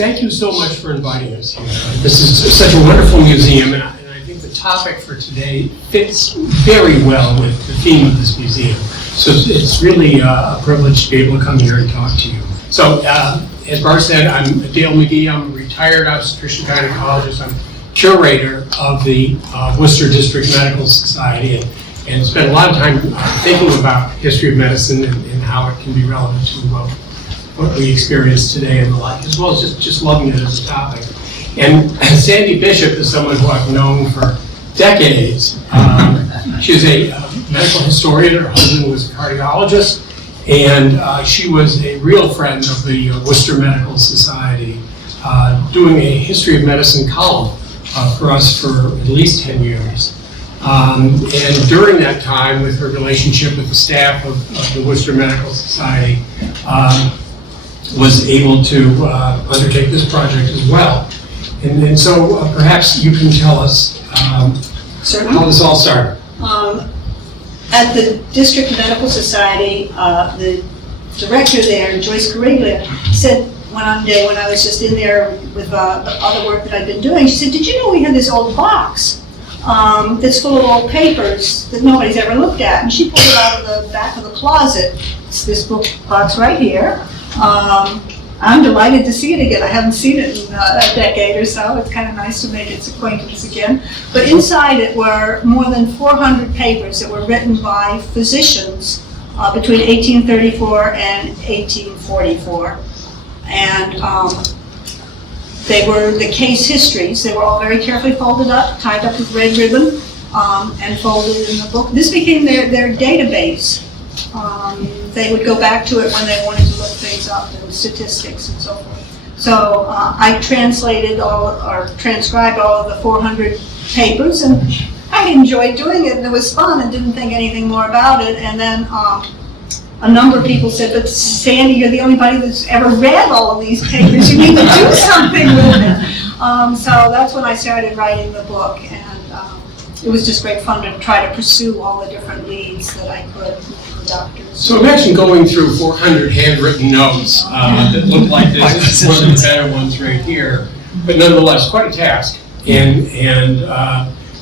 thank you so much for inviting us here. This is such a wonderful museum, and I think the topic for today fits very well with the theme of this museum. So it's really a privilege to be able to come here and talk to you. So, as Bar said, I'm Dale Magee. I'm a retired obstetrician gynecologist. I'm curator of the Worcester District Medical Society, and spent a lot of time thinking about history of medicine and how it can be relevant to what we experience today and the like, as well as just loving it as a topic. And Sande Bishop is someone who I've known for decades. She's a medical historian. Her husband was a cardiologist, and she was a real friend of the Worcester Medical Society, doing a history of medicine column for us for at least 10 years. And during that time, with her relationship with the staff of the Worcester Medical Society, was able to undertake this project as well. And so perhaps you can tell us how this all started. At the District Medical Society, the director there, Joyce Cariglia, said one day when I was just in there with the other work that I'd been doing, she said, "Did you know we had this old box that's full of old papers that nobody's ever looked at?" And she pulled it out of the back of the closet. It's this book box right here. I'm delighted to see it again. I haven't seen it in a decade or so. It's kind of nice to make its acquaintance again. But inside it were more than 400 papers that were written by physicians between 1834 and 1844. And they were the case histories. They were all very carefully folded up, tied up with red ribbon, and folded in the book. This became their database. They would go back to it when they wanted to look things up and statistics and so forth. So I translated or transcribed all of the 400 papers, and I enjoyed doing it, and it was fun, and didn't think anything more about it. And then a number of people said, "But Sandy, you're the only body that's ever read all of these papers. You need to do something with it." So that's when I started writing the book, and it was just great fun to try to pursue all the different leads that I could with the doctors. So imagine going through 400 handwritten notes that look like this. One of the better ones right here, but nonetheless, quite a task. And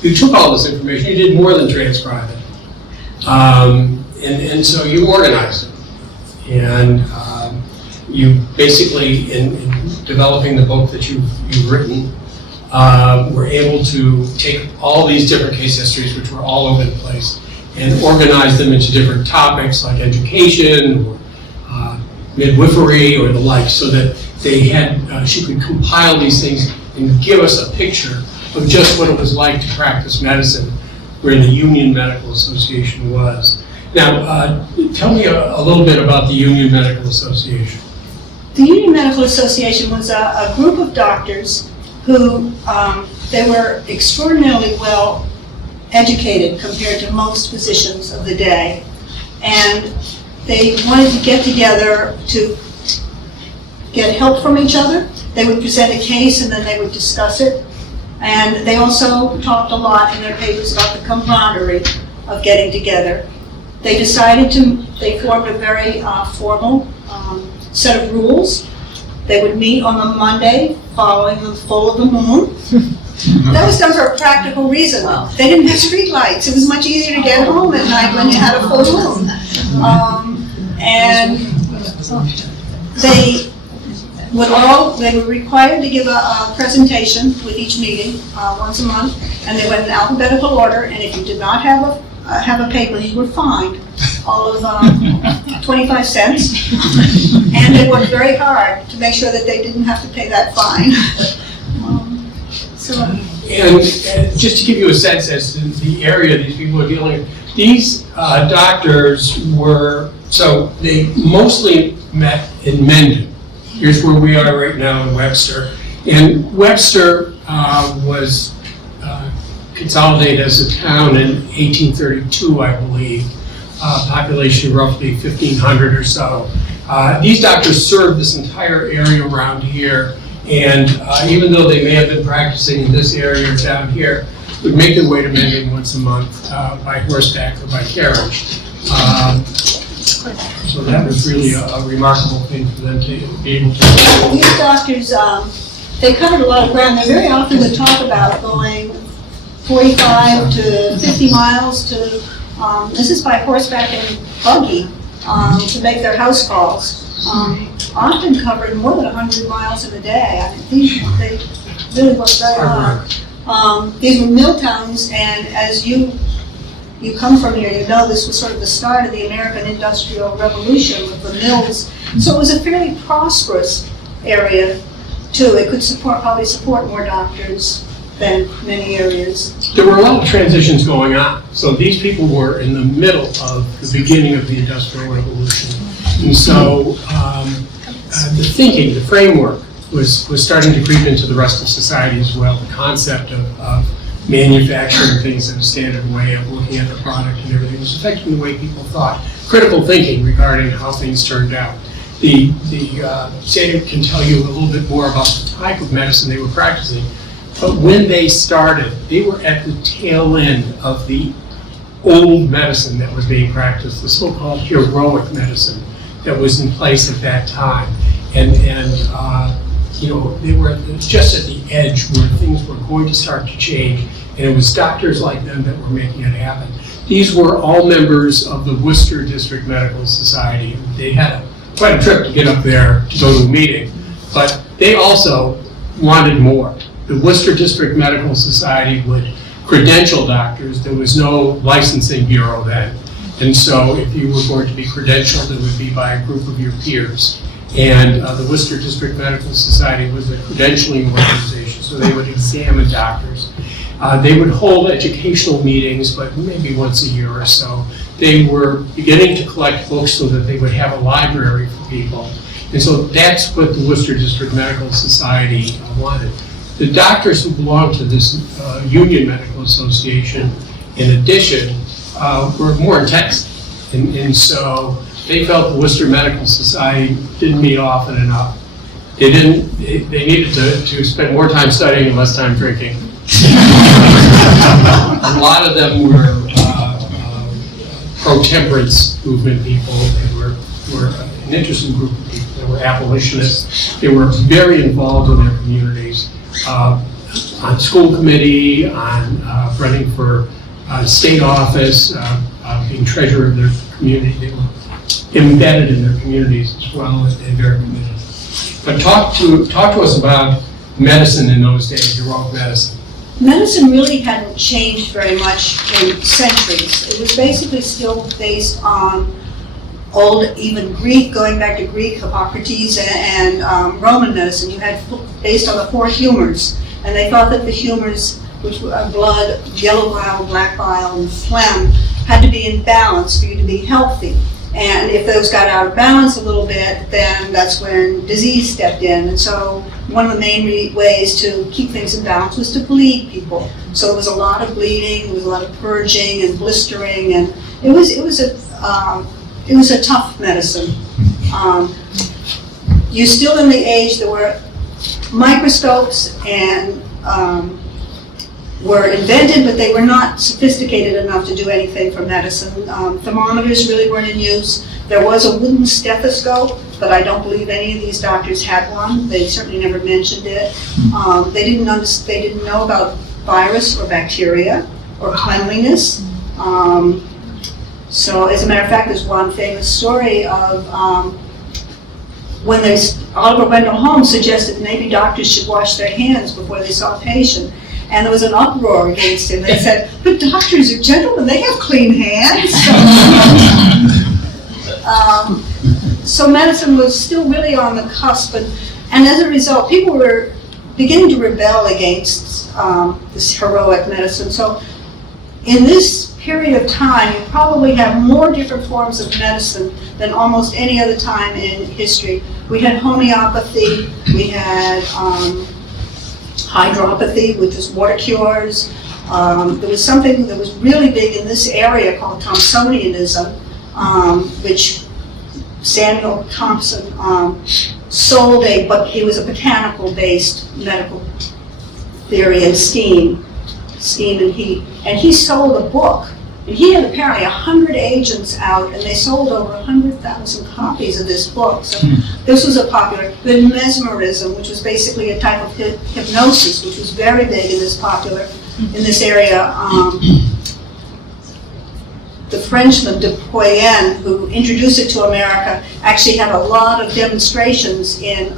you took all this information. You did more than transcribe it, and so you organized it. And you basically, in developing the book that you've written, were able to take all these different case histories, which were all over the place, and organize them into different topics like education or midwifery or the like, so that they had she could compile these things and give us a picture of just what it was like to practice medicine where the Union Medical Association was. Now, tell me a little bit about the Union Medical Association. The Union Medical Association was a group of doctors who they were extraordinarily well educated compared to most physicians of the day, and they wanted to get together to get help from each other. They would present a case and then they would discuss it, and they also talked a lot in their papers about the camaraderie of getting together. They formed a very formal set of rules. They would meet on the Monday following the full of the moon. That was done for a practical reason. They didn't have street lights. It was much easier to get home at night when you had a full moon. And they were required to give a presentation with each meeting once a month, and they went in alphabetical order, and if you did not have a paper, you were fined all of 25 cents, and they worked very hard to make sure that they didn't have to pay that fine. And just to give you a sense as to the area these people are dealing with, these doctors they mostly met in Mendon. Here's where we are right now in Webster. And Webster was consolidated as a town in 1832, I believe. Population roughly 1,500 or so. These doctors served this entire area around here, and even though they may have been practicing in this area or down here, would make their way to Mendon once a month by horseback or by carriage. So that was really a remarkable thing for them to be able to do. These doctors, they covered a lot of ground. They very often would talk about going 45 to 50 miles to, this is by horseback and buggy, to make their house calls. Often covered more than 100 miles in a day. I mean, they really worked very hard. These were mill towns, and as you come from here, you know this was sort of the start of the American Industrial Revolution with the mills. So it was a fairly prosperous area too. It could probably support more doctors than many areas. There were a lot of transitions going on. So these people were in the middle of the beginning of the Industrial Revolution. And so the thinking, the framework was starting to creep into the rest of society as well. The concept of manufacturing things in a standard way, of looking at the product and everything was affecting the way people thought. Critical thinking regarding how things turned out. Sande can tell you a little bit more about the type of medicine they were practicing, but when they started, they were at the tail end of the old medicine that was being practiced, the so-called heroic medicine that was in place at that time. And they were just at the edge where things were going to start to change, and it was doctors like them that were making it happen. These were all members of the Worcester District Medical Society. They had quite a trip to get up there to go to a meeting, but they also wanted more. The Worcester District Medical Society would credential doctors. There was no licensing bureau then, and so if you were going to be credentialed, it would be by a group of your peers. And the Worcester District Medical Society was a credentialing organization, so they would examine doctors. They would hold educational meetings, but maybe once a year or so. They were beginning to collect books so that they would have a library for people. And so that's what the Worcester District Medical Society wanted. The doctors who belonged to this Union Medical Association, in addition, were more intense. And so they felt the Worcester Medical Society didn't meet often enough. They needed to spend more time studying and less time drinking. A lot of them were pro-temperance movement people. They were an interesting group of people. They were abolitionists. They were very involved in their communities, on school committee, on running for state office, being treasurer of their community. They were embedded in their communities as well, and very committed. But talk to us about medicine in those days, heroic medicine. Medicine really hadn't changed very much in centuries. It was basically still based on old, even Greek, going back to Greek, Hippocrates, and Roman medicine. You had based on the 4 humors, and they thought that the humors, which were blood, yellow bile, black bile, and phlegm, had to be in balance for you to be healthy. And if those got out of balance a little bit, then that's when disease stepped in. And so one of the main ways to keep things in balance was to bleed people. So it was a lot of bleeding, there was a lot of purging and blistering, and it was a tough medicine. You're still in the age that were microscopes and were invented, but they were not sophisticated enough to do anything for medicine. Thermometers really weren't in use. There was a wooden stethoscope, but I don't believe any of these doctors had one. They certainly never mentioned it. They didn't know about virus or bacteria or cleanliness. So as a matter of fact, there's one famous story of when Oliver Wendell Holmes suggested maybe doctors should wash their hands before they saw a patient. And there was an uproar against him. They said, but doctors are gentlemen, they have clean hands. So medicine was still really on the cusp. And as a result, people were beginning to rebel against this heroic medicine. So in this period of time, you probably have more different forms of medicine than almost any other time in history. We had homeopathy, we had hydropathy, which was water cures. There was something that was really big in this area called Thomsonianism, which Samuel Thompson sold but it was a botanical-based medical theory and steam and heat. And he sold a book And he had apparently 100 agents out, and they sold over 100,000 copies of this book. So this was a popular. Then mesmerism, which was basically a type of hypnosis, which was very big in this area. The Frenchman de Poyen, who introduced it to America, actually had a lot of demonstrations in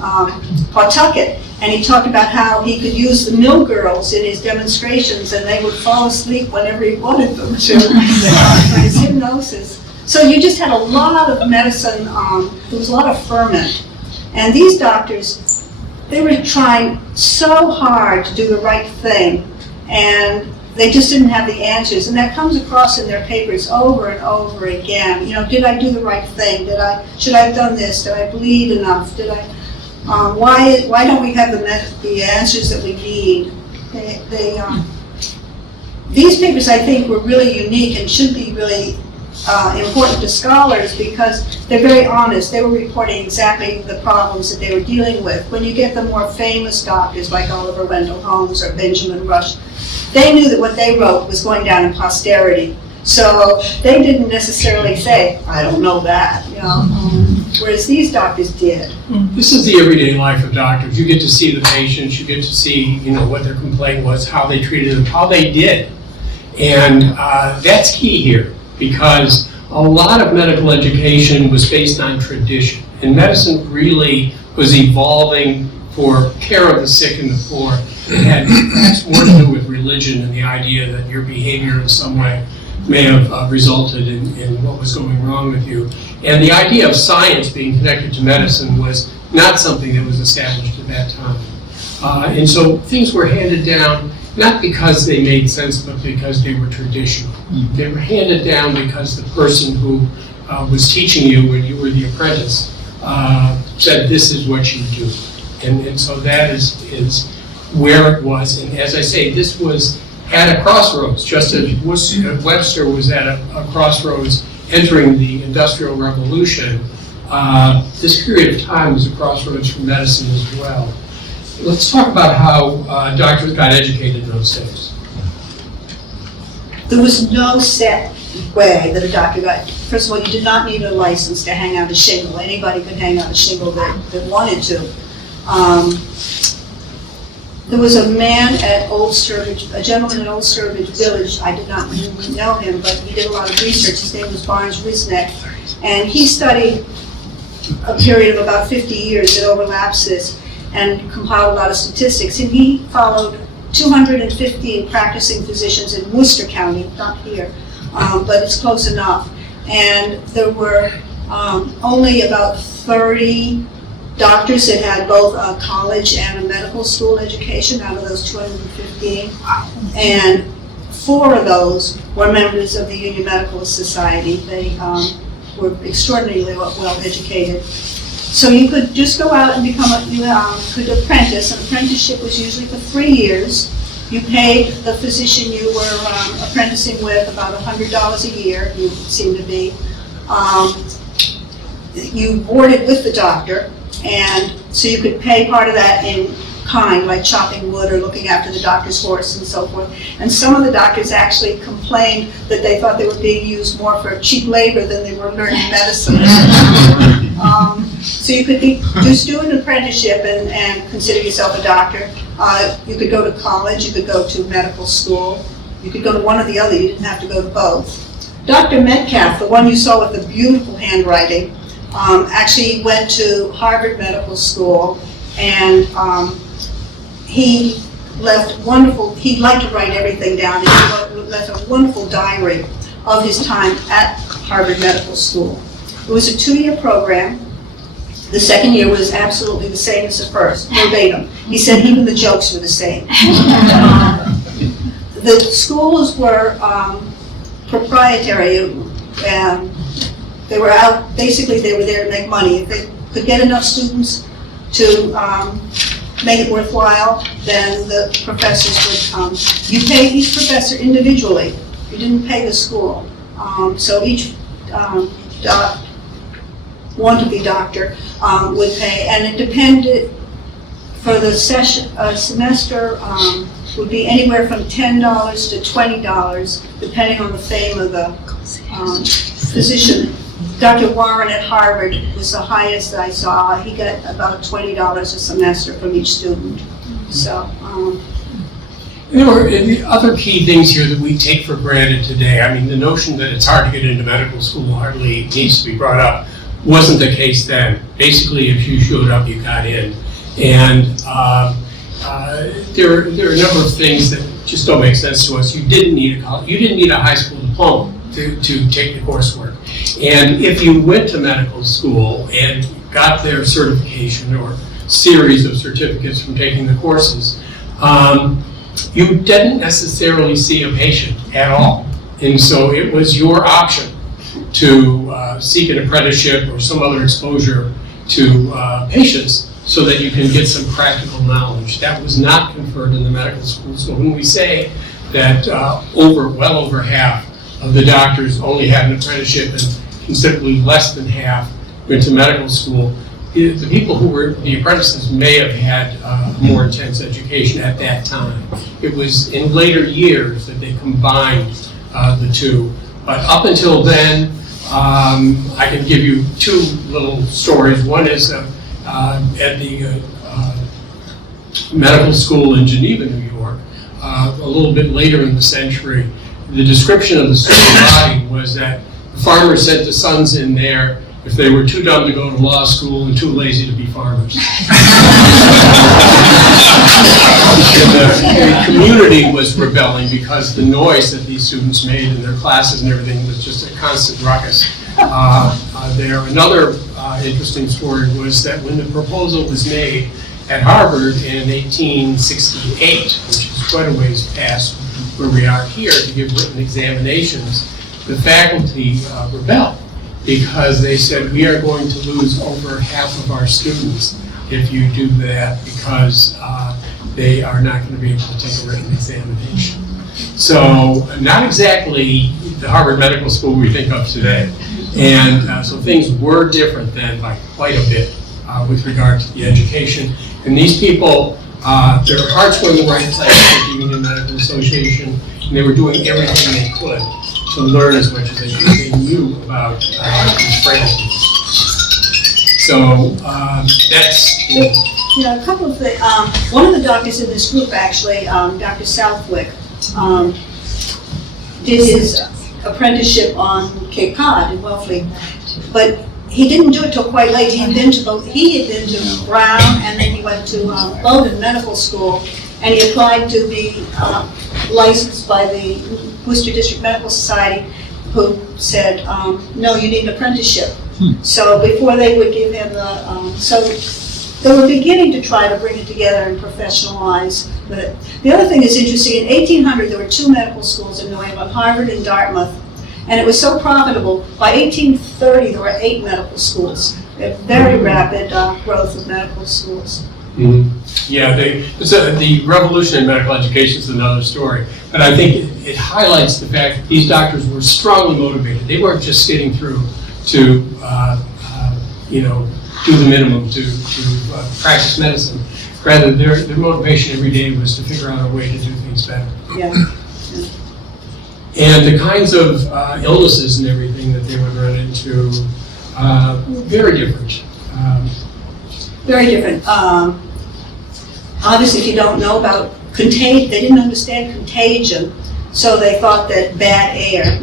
Pawtucket, and he talked about how he could use the mill girls in his demonstrations, and they would fall asleep whenever he wanted them to for his hypnosis. So you just had a lot of medicine. There was a lot of ferment, and these doctors, they were trying so hard to do the right thing, and they just didn't have the answers, and that comes across in their papers over and over again. You know, did I do the right thing? Should I have done this? Did I bleed enough? Why don't we have the answers that we need? These papers, I think, were really unique and should be really important to scholars because they're very honest. They were reporting exactly the problems that they were dealing with. When you get the more famous doctors like Oliver Wendell Holmes or Benjamin Rush, they knew that what they wrote was going down in posterity. So they didn't necessarily say, I don't know that, you know, whereas these doctors did. This is the everyday life of doctors. You get to see the patients, you get to see, you know, what their complaint was, how they treated them, how they did. And that's key here because a lot of medical education was based on tradition. And medicine really was evolving for care of the sick and the poor. It had perhaps more to do with religion and the idea that your behavior in some way may have resulted in what was going wrong with you. And the idea of science being connected to medicine was not something that was established at that time. And so things were handed down, not because they made sense, but because they were traditional. They were handed down because the person who was teaching you when you were the apprentice said, this is what you do. And so that is where it was. And as I say, this was at a crossroads, just as Webster was at a crossroads entering the Industrial Revolution. This period of time was a crossroads for medicine as well. Let's talk about how doctors got educated in those days. There was no set way that a doctor got. First of all, you did not need a license to hang out a shingle. Anybody could hang out a shingle that wanted to. There was a man at Old Sturbridge, a gentleman at Old Sturbridge Village. I did not know him, but he did a lot of research. His name was Barnes Risneck, and he studied a period of about 50 years that overlaps this and compiled a lot of statistics. And he followed 215 practicing physicians in Worcester County, not here, but it's close enough. And there were only about 30 doctors that had both a college and a medical school education out of those 215. And 4 of those were members of the Union Medical Society. They were extraordinarily well educated. So you could just go out and could apprentice. An apprenticeship was usually for 3 years. You paid the physician you were apprenticing with about $100 a year, you seem to be. You boarded with the doctor, and so you could pay part of that in kind, like chopping wood or looking after the doctor's horse and so forth. And some of the doctors actually complained that they thought they were being used more for cheap labor than they were learning medicine. So you could just do an apprenticeship and consider yourself a doctor. You could go to college, you could go to medical school, you could go to one or the other, you didn't have to go to both. Dr. Metcalf, the one you saw with the beautiful handwriting, actually went to Harvard Medical School, and he left he liked to write everything down, and he left a wonderful diary of his time at Harvard Medical School. It was a 2-year program. The second year was absolutely the same as the first, verbatim. He said even the jokes were the same. The schools were proprietary, and they were out, basically they were there to make money. If they could get enough students to make it worthwhile, then the professors would come. You paid each professor individually. You didn't pay the school. So each want-to-be doctor would pay, and it depended for the semester would be anywhere from $10 to $20, depending on the fame of the physician. Dr. Warren at Harvard was the highest I saw. He got about $20 a semester from each student. So. There were the other key things here that we take for granted today. I mean, the notion that it's hard to get into medical school hardly needs to be brought up. Wasn't the case then. Basically, if you showed up, you got in. And there are a number of things that just don't make sense to us. You didn't need a high school diploma to take the coursework. And if you went to medical school and got their certification or series of certificates from taking the courses, you didn't necessarily see a patient at all. And so it was your option to seek an apprenticeship or some other exposure to patients so that you can get some practical knowledge. That was not conferred in the medical school. So when we say that well over half of the doctors only had an apprenticeship and considerably less than half went to medical school, the people who were the apprentices may have had a more intense education at that time. It was in later years that they combined the two. But up until then, I can give you two little stories. One is at the medical school in Geneva, New York, a little bit later in the century. The description of the student body was that the farmers sent the sons in there if they were too dumb to go to law school and too lazy to be farmers. The community was rebelling because the noise that these students made in their classes and everything was just a constant ruckus. Another interesting story was that when the proposal was made at Harvard in 1868, which is quite a ways past where we are here to give written examinations, the faculty rebelled because they said, we are going to lose over half of our students if you do that because they are not going to be able to take a written examination. So not exactly the Harvard Medical School we think of today. And so things were different then by quite a bit with regard to the education. And these people, their hearts were in the right place with the Union Medical Association, and they were doing everything they could to learn as much as they knew about these frailties. So that's, a couple of things. One of the doctors in this group, actually, Dr. Southwick, did his apprenticeship on Cape Cod in Wellfleet, but he didn't do it till quite late. He had been to Brown, and then he went to Bowdoin Medical School, and he applied to be licensed by the Worcester District Medical Society, who said, no, you need an apprenticeship. So before they would give him so they were beginning to try to bring it together and professionalize it. The other thing that's interesting, in 1800 there were two medical schools in New England, Harvard and Dartmouth, and it was so profitable. By 1830 there were 8 medical schools. A very rapid growth of medical schools. Mm-hmm. Yeah, the revolution in medical education is another story, but I think it highlights the fact that these doctors were strongly motivated. They weren't just getting through to do the minimum to practice medicine. Rather, their motivation every day was to figure out a way to do things better. Yeah. And the kinds of illnesses and everything that they would run into, very different. Very different. Obviously, if you don't know about contagion, they didn't understand contagion, so they thought that bad air,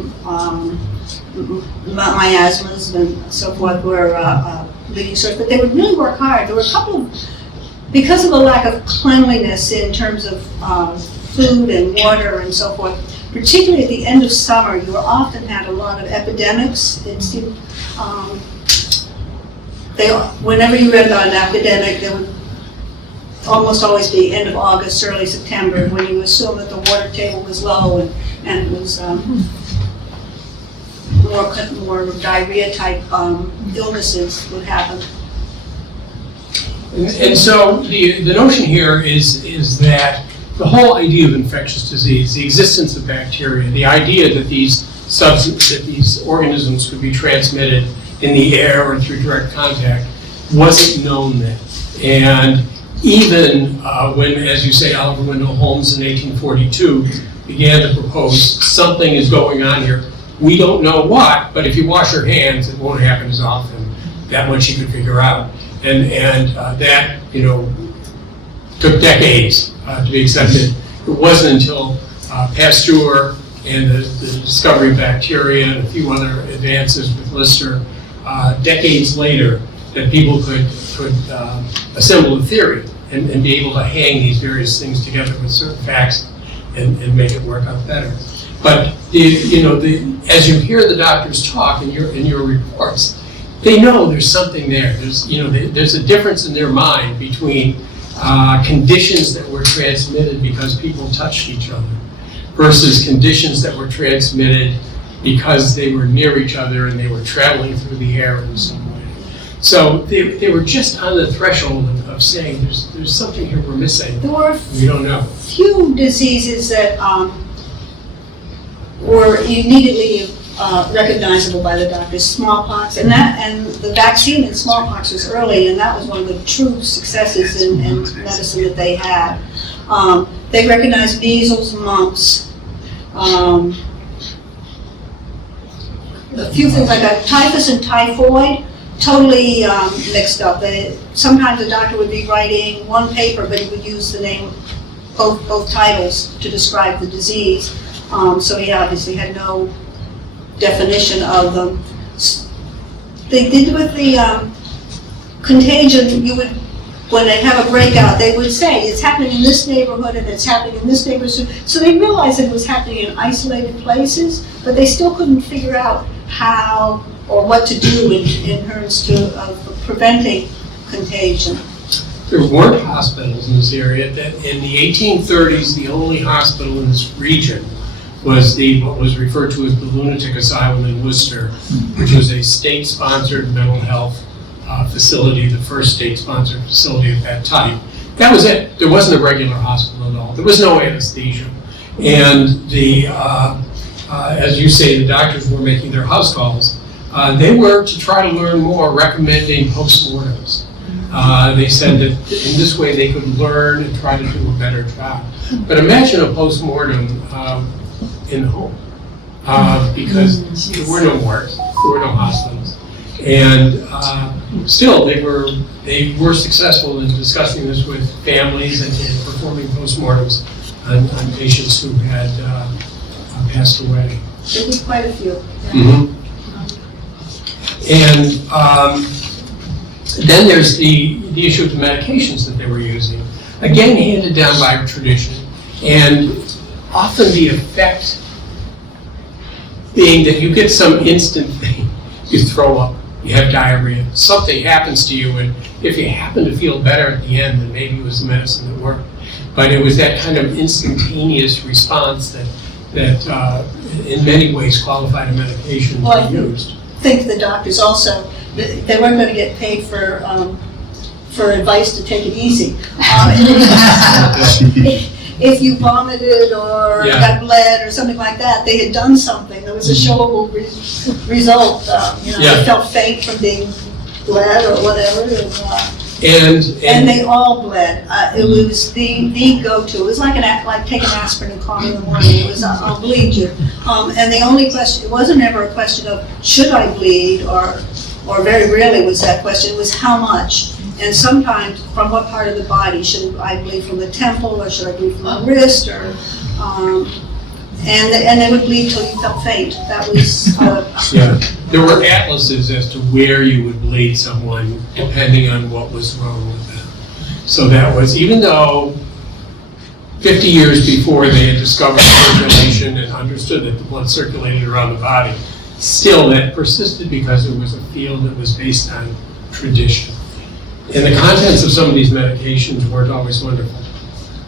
miasmas and so forth were leading source, but they would really work hard. There were a couple of, because of a lack of cleanliness in terms of food and water and so forth, particularly at the end of summer, you often had a lot of epidemics. It seemed, whenever you read about an epidemic, there would almost always be end of August, early September, when you assume that the water table was low and it was more diarrhea type illnesses would happen. And so the notion here is that the whole idea of infectious disease, the existence of bacteria, the idea that these organisms could be transmitted in the air or through direct contact wasn't known then. And even when, as you say, Oliver Wendell Holmes in 1842 began to propose something is going on here. We don't know what, but if you wash your hands, it won't happen as often. That much you can figure out. And that, took decades to be accepted. It wasn't until Pasteur and the discovery of bacteria and a few other advances with Lister, decades later, that people could assemble a theory and be able to hang these various things together with certain facts and make it work out better. But as you hear the doctors talk in your reports, they know there's something there. There's a difference in their mind between conditions that were transmitted because people touched each other versus conditions that were transmitted because they were near each other and they were traveling through the air in some way. So they were just on the threshold of saying there's something here we're missing. There were we don't know. Few diseases that were immediately recognizable by the doctors. Smallpox, and the vaccine in smallpox was early, and that was one of the true successes in medicine that they had. They recognized measles, mumps, a few things like typhus and typhoid, totally mixed up. Sometimes the doctor would be writing one paper, but he would use the name, both titles to describe the disease. So he obviously had no definition of them. They did with the contagion, when they have a breakout, they would say, it's happening in this neighborhood and it's happening in this neighborhood. So they realized it was happening in isolated places, but they still couldn't figure out how or what to do in terms of preventing contagion. There weren't hospitals in this area. That in the 1830s, the only hospital in this region was what was referred to as the lunatic asylum in Worcester, which was a state-sponsored mental health facility, the first state-sponsored facility of that type. That was it. There wasn't a regular hospital at all. There was no anesthesia. And as you say, the doctors were making their house calls. They were, to try to learn more, recommending postmortems. They said that in this way they could learn and try to do a better job. But imagine a postmortem in the home, because there were no wards, there were no hospitals. And still, they were successful in discussing this with families and performing postmortems on patients who had passed away. There was quite a few. Mm-hmm. And then there's the issue of the medications that they were using. Again, handed down by tradition, and often the effect being that you get some instant thing. You throw up, you have diarrhea, something happens to you, and if you happen to feel better at the end, then maybe it was the medicine that worked. But it was that kind of instantaneous response that in many ways qualified a medication to be used. I think the doctors also, they weren't going to get paid for advice to take it easy. If you vomited or got bled or something like that, they had done something. There was a showable result. They felt faint from being bled or whatever. And they all bled. It was the go-to. It was like taking aspirin and calling in the morning. It was, I'll bleed you. And the only question, it wasn't ever a question of, should I bleed, or very rarely was that question. It was how much. And sometimes, from what part of the body? Should I bleed from the temple, or should I bleed from the wrist? And they would bleed till you felt faint. That was... There were atlases as to where you would bleed someone, depending on what was wrong with them. So that was, even though 50 years before they had discovered circulation and understood that the blood circulated around the body, still that persisted because it was a field that was based on tradition. And the contents of some of these medications weren't always wonderful.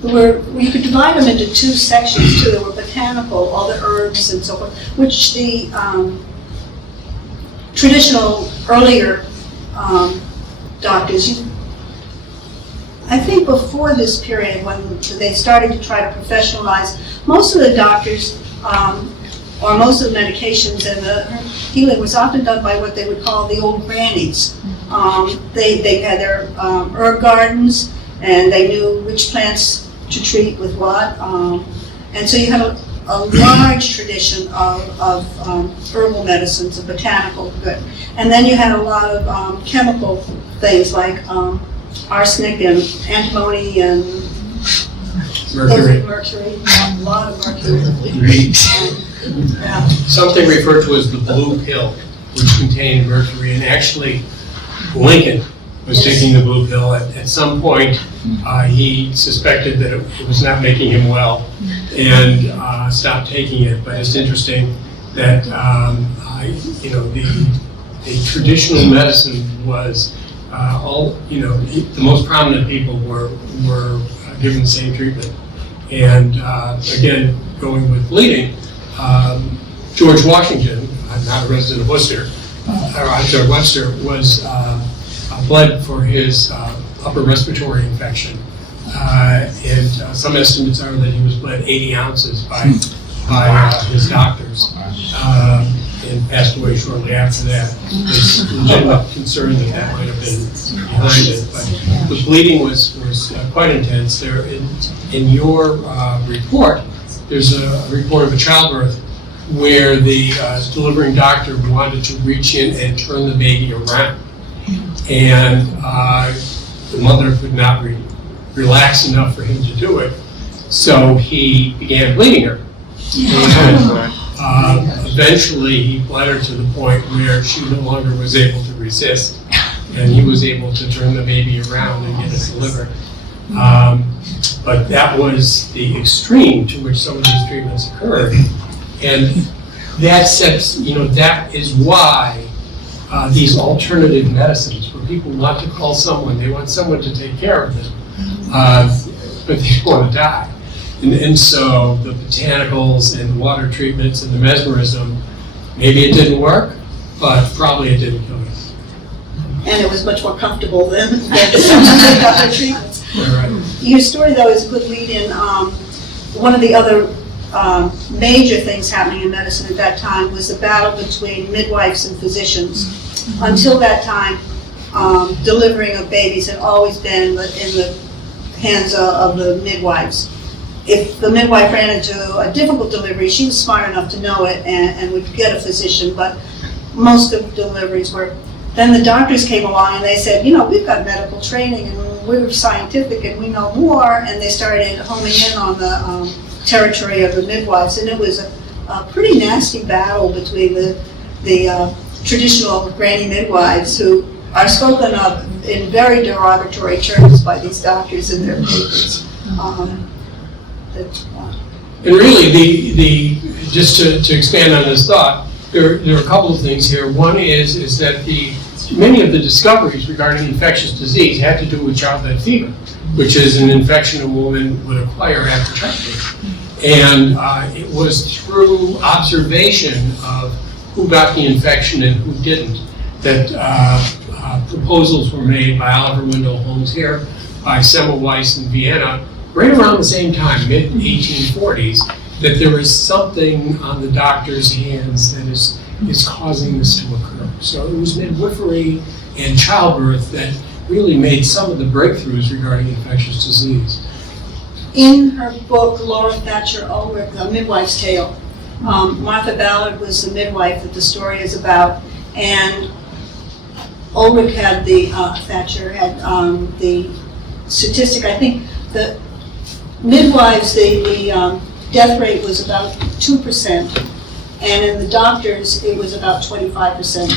You could divide them into two sections too. There were botanical, all the herbs and so forth, which the traditional earlier doctors, I think before this period when they started to try to professionalize, most of the doctors or most of the medications and the healing was often done by what they would call the old grannies. They had their herb gardens, and they knew which plants to treat with what. And so you had a large tradition of herbal medicines and botanical good. And then you had a lot of chemical things like arsenic and antimony and Mercury. a lot of mercury. Yeah. Something referred to as the blue pill, which contained mercury, and actually Lincoln was taking the blue pill. At some point, he suspected that it was not making him well and stopped taking it. But it's interesting that the traditional medicine was the most prominent people were given the same treatment. And again, going with bleeding, George Washington, I'm not a resident of Worcester, Worcester was bled for his upper respiratory infection. And some estimates are that he was bled 80 ounces by his doctors and passed away shortly after that. There's legitimate concern that that might have been behind it. But the bleeding was quite intense. There, in your report, there's a report of a childbirth where the delivering doctor wanted to reach in and turn the baby around. And the mother could not relax enough for him to do it, so he began bleeding her. And eventually he bled her to the point where she no longer was able to resist, and he was able to turn the baby around and get it delivered. But that was the extreme to which some of these treatments occurred. And that sets, that is why these alternative medicines, where people want to call someone, they want someone to take care of them, but they don't want to die. And so the botanicals and the water treatments and the mesmerism, maybe it didn't work, but probably it didn't kill you. And it was much more comfortable than some of the other treatments. Right. Your story, though, is a good lead-in. One of the other major things happening in medicine at that time was the battle between midwives and physicians. Until that time, delivering of babies had always been in the hands of the midwives. If the midwife ran into a difficult delivery, she was smart enough to know it and would get a physician, but most of the deliveries were. Then the doctors came along and they said, we've got medical training and we're scientific and we know more, and they started homing in on the territory of the midwives, and it was a pretty nasty battle between the traditional granny midwives, who are spoken of in very derogatory terms by these doctors in their papers. And really, just to expand on this thought, there are a couple of things here. One is that many of the discoveries regarding infectious disease had to do with childbed fever, which is an infection a woman would acquire after childbirth. And it was through observation of who got the infection and who didn't that proposals were made by Oliver Wendell Holmes here, by Semmelweis in Vienna, right around the same time, mid-1840s, that there is something on the doctor's hands that is causing this to occur. So it was midwifery and childbirth that really made some of the breakthroughs regarding infectious disease. In her book, Laura Thatcher Ulrich, The Midwife's Tale, Martha Ballard was the midwife that the story is about, and Ulrich had Thatcher had the statistic. I think the midwives, the death rate was about 2%, and in the doctors it was about 25%.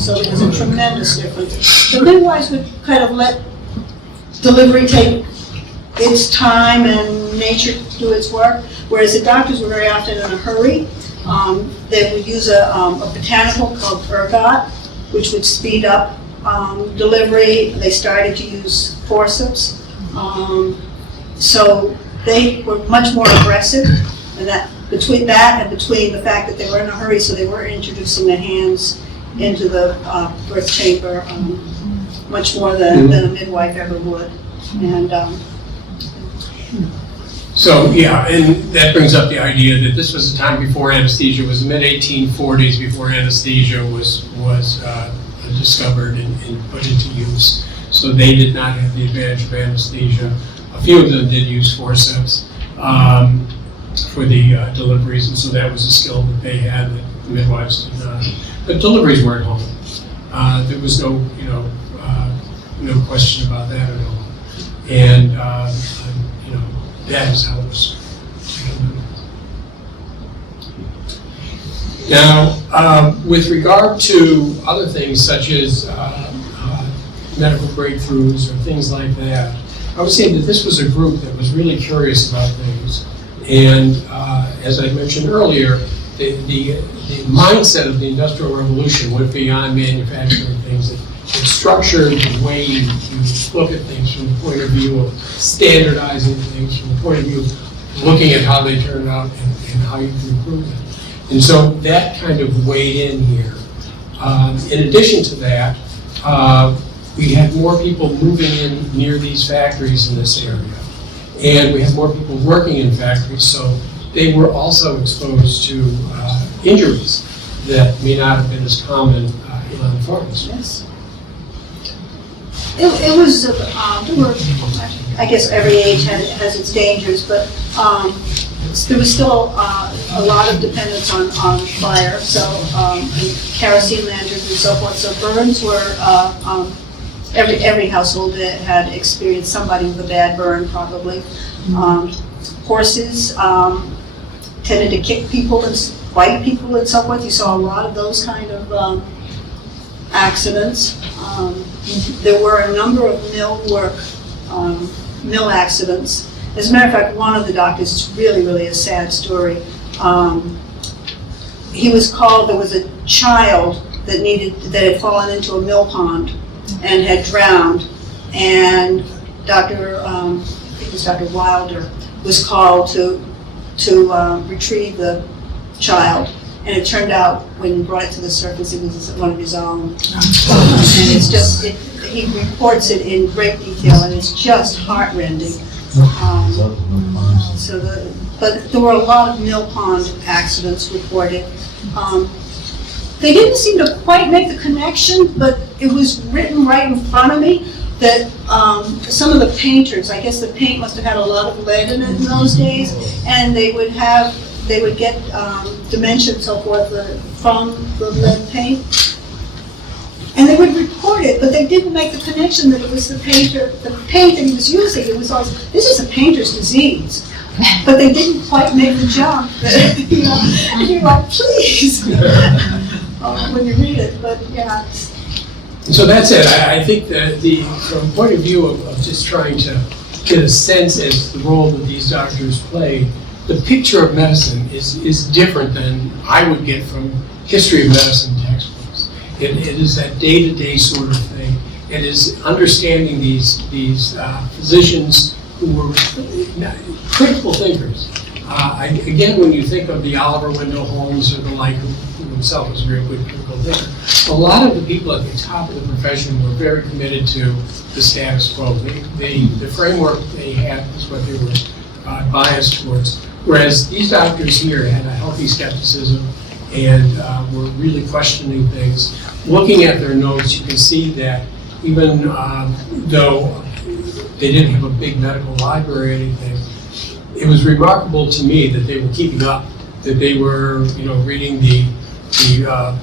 So it was a tremendous difference. The midwives would kind of let delivery take its time and nature do its work, whereas the doctors were very often in a hurry. They would use a botanical called ergot, which would speed up delivery. They started to use forceps. So they were much more aggressive, and between the fact that they were in a hurry, so they were introducing their hands into the birth chamber much more than a midwife ever would. And so, yeah, and that brings up the idea that this was a time before anesthesia. It was the mid-1840s before anesthesia was discovered and put into use. so they did not have the advantage of anesthesia. A few of them did use forceps for the deliveries, and so that was a skill that they had that the midwives did not. But deliveries were at home. There was no, no question about that at all. And that is how it was. Now, with regard to other things such as medical breakthroughs or things like that, I would say that this was a group that was really curious about things. And as I mentioned earlier, the mindset of the Industrial Revolution went beyond manufacturing things. It structured the way you look at things from the point of view of standardizing things, from the point of view of looking at how they turn out and how you can improve them. And so that kind of weighed in here. In addition to that, we had more people moving in near these factories in this area. And we had more people working in factories, so they were also exposed to injuries that may not have been as common on farms. Yes. It was, there were, I guess every age has its dangers, but there was still a lot of dependence on fire, so and kerosene lanterns and so forth. So burns were, every household had experienced somebody with a bad burn, probably. Horses tended to kick people and bite people and so forth. You saw a lot of those kind of accidents. There were a number of mill accidents. As a matter of fact, one of the doctors, it's really a sad story. He was called, there was a child that had fallen into a mill pond and had drowned, and I think it was Dr. Wilder, was called to retrieve the child. And it turned out, when he brought it to the surface, it was one of his own. And it's just, he reports it in great detail, and it's just heartrending. But there were a lot of mill pond accidents reported. They didn't seem to quite make the connection, but it was written right in front of me that some of the painters, I guess the paint must have had a lot of lead in it in those days, and they would get dementia and so forth from the lead paint. And they would report it, but they didn't make the connection that it was the paint that he was using. It was always, this is a painter's disease. But they didn't quite make the jump, and you're like, please, when you read it, but yeah. So that's it. I think that from the point of view of just trying to get a sense as to the role that these doctors play, the picture of medicine is different than I would get from history of medicine textbooks. It is that day-to-day sort of thing. It is understanding these physicians who were critical thinkers. Again, when you think of the Oliver Wendell Holmes or the like, who himself was a very good critical thinker, a lot of the people at the top of the profession were very committed to the status quo. The framework they had was what they were biased towards. Whereas these doctors here had a healthy skepticism and were really questioning things. Looking at their notes, you can see that even though they didn't have a big medical library or anything, it was remarkable to me that they were keeping up, that they were, reading the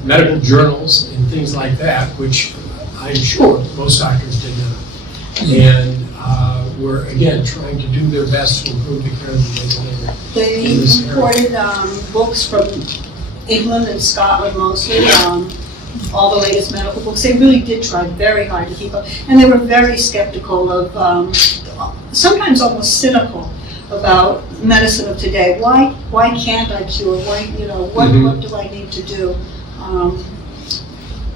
medical journals and things like that, which I'm sure most doctors did not. And were, again, trying to do their best to improve the care that they delivered. They imported books from England and Scotland mostly, all the latest medical books. They really did try very hard to keep up. And they were very skeptical of, sometimes almost cynical about medicine of today. Why can't I cure? Why, what do I need to do?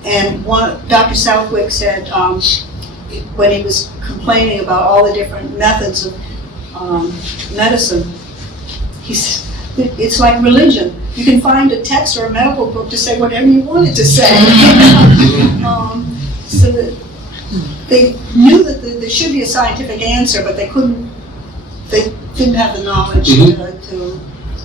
And Dr. Southwick said, when he was complaining about all the different methods of medicine, he said, it's like religion. You can find a text or a medical book to say whatever you wanted to say. So that they knew that there should be a scientific answer, but they didn't have the knowledge to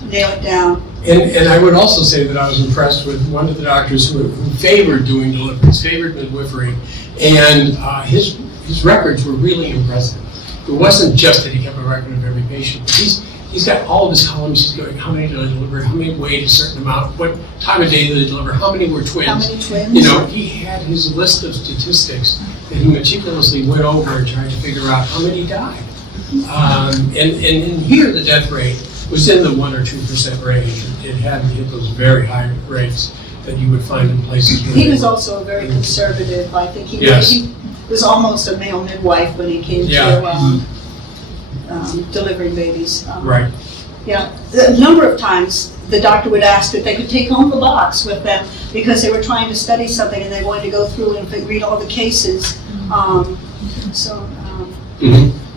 nail it down. And I would also say that I was impressed with one of the doctors who favored doing deliveries, favored midwifery, and his his records were really impressive. It wasn't just that he kept a record of every patient, but he's got all of his columns. He's going, how many did I deliver, how many weighed a certain amount, what time of day did they deliver, how many were twins. How many twins? You know, he had his list of statistics that he meticulously went over and tried to figure out how many died. And here the death rate was in the 1 or 2% range. It hadn't hit those very high rates that you would find in places where He was also very conservative. I think he was almost a male midwife when he came to delivering babies. Right. Yeah, a number of times the doctor would ask if they could take home the box with them because they were trying to study something and they wanted to go through and read all the cases.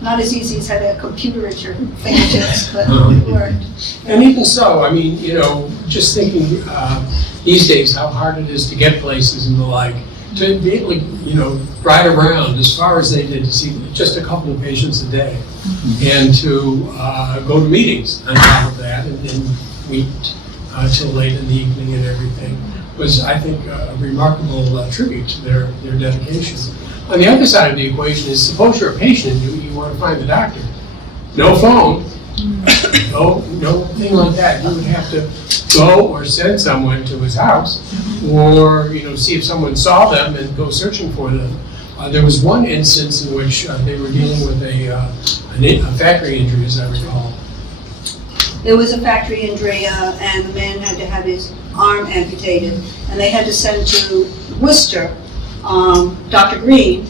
Not as easy as having a computer at your fingertips, but it worked. And even so, I mean, you know, just thinking these days how hard it is to get places and the like, to be able to, you know, ride around as far as they did to see just a couple of patients a day, and to go to meetings on top of that and meet till late in the evening and everything was, I think, a remarkable tribute to their dedication. On the other side of the equation is, suppose you're a patient and you want to find the doctor. No phone, no thing like that. You would have to go or send someone to his house, or, you know, see if someone saw them and go searching for them. There was one instance in which they were dealing with a factory injury, as I recall. There was a factory injury, and the man had to have his arm amputated, and they had to send to Worcester. Dr. Green,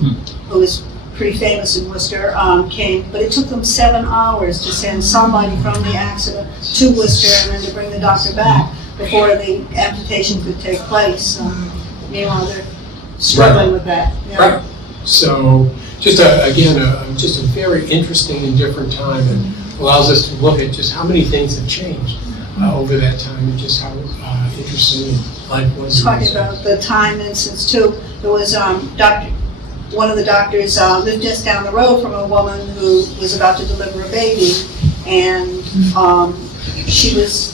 who was pretty famous in Worcester, came, but it took them 7 hours to send somebody from the accident to Worcester and then to bring the doctor back before the amputation could take place. Meanwhile, they're struggling with that. Yeah. Right. So, just just a very interesting and different time, and allows us to look at just how many things have changed over that time, and just how interesting life was. Talking about the time instance too, there was one of the doctors lived just down the road from a woman who was about to deliver a baby, and she was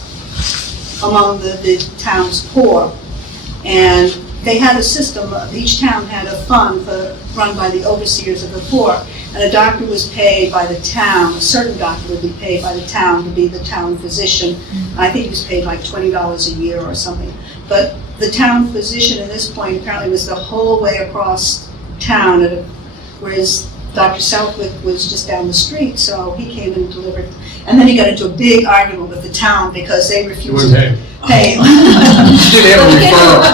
among the town's poor, and they had a system. Each town had a fund run by the overseers of the poor, and a doctor was paid by the town. A certain doctor would be paid by the town to be the town physician. I think he was paid like $20 a year or something. But the town physician at this point apparently was the whole way across town, whereas Dr. Southwick was just down the street, so he came and delivered. And then he got into a big argument with the town because they refused to pay him. You did have a referral.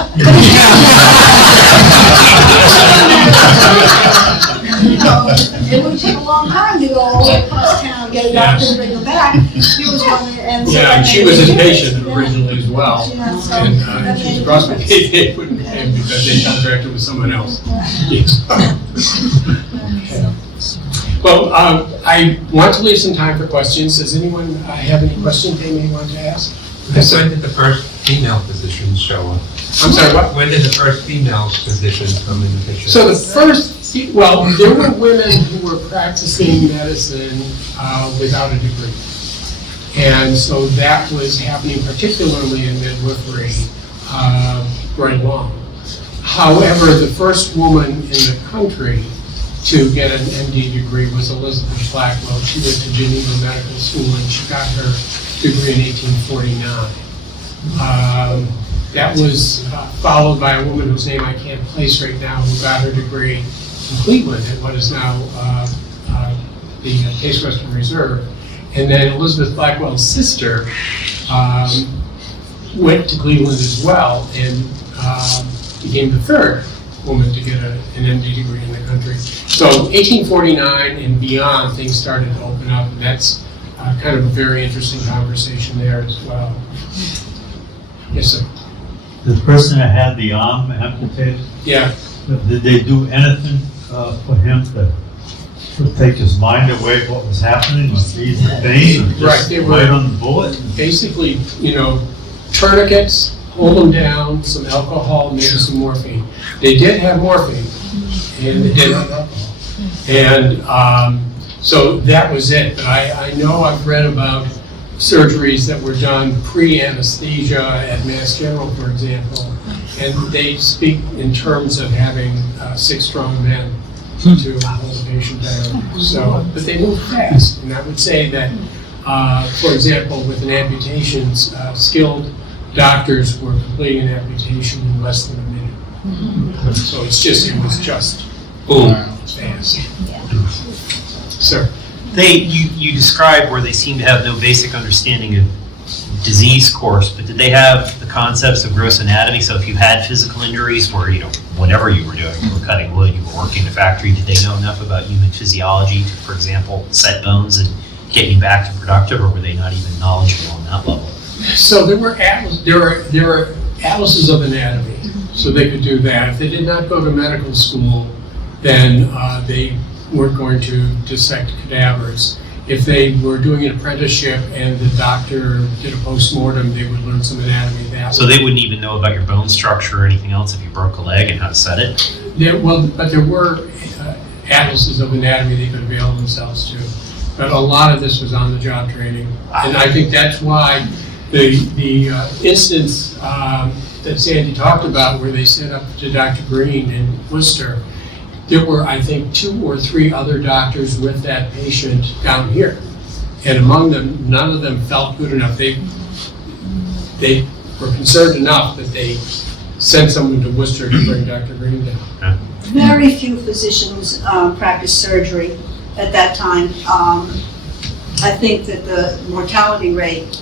It would take a long time to go all the way across town, get a doctor and bring him back. He was one, and she was his patient originally as well. Yeah, so And she was crossed with they wouldn't pay him because they contracted with someone else. Yes. Well, I want to leave some time for questions. Does anyone have any questions they may want to ask? When did the first female physician show up? I'm sorry, what? When did the first female physician come in the picture? So the first, well, there were women who were practicing medicine without a degree. And so that was happening particularly in midwifery right along. However, the first woman in the country to get an MD degree was Elizabeth Blackwell. She went to Geneva Medical School and she got her degree in 1849. That was followed by a woman whose name I can't place right now, who got her degree in Cleveland at what is now the Case Western Reserve. And then Elizabeth Blackwell's sister went to Cleveland as well and became the third woman to get an MD degree in the country. So 1849 and beyond, things started to open up, and that's kind of a very interesting conversation there as well. Yes, sir. The person that had the arm amputated, Yeah. did they do anything for him to take his mind away from what was happening, or ease the pain, or Right, just they were- write on the bullet? Basically, you know, tourniquets, hold them down, some alcohol, maybe some morphine. They did have morphine, and they did have alcohol. And so that was it. But I know I've read about surgeries that were done pre-anesthesia at Mass General, for example, and they speak in terms of having 6 strong men to hold the patient down. So, but they move fast, and I would say that, for example, with an amputation, skilled doctors were completing an amputation in less than a minute. So it was just boom, fast. Sir. You described where they seem to have no basic understanding of disease course, but did they have the concepts of gross anatomy? So if you had physical injuries where, whatever you were doing, you were cutting wood, you were working in a factory, did they know enough about human physiology to, for example, set bones and get you back to productive, or were they not even knowledgeable on that level? So there were atlases of anatomy, so they could do that. If they did not go to medical school, then they weren't going to dissect cadavers. If they were doing an apprenticeship and the doctor did a post-mortem, they would learn some anatomy that way. So they wouldn't even know about your bone structure or anything else if you broke a leg and how to set it? But there were atlases of anatomy they could avail themselves to. But a lot of this was on-the-job training. And I think that's why the instance that Sandy talked about where they sent up to Dr. Green in Worcester, there were, I think, 2 or 3 other doctors with that patient down here. And among them, none of them felt good enough. They were concerned enough that they sent someone to Worcester to bring Dr. Green down. Very few physicians practiced surgery at that time. I think that the mortality rate,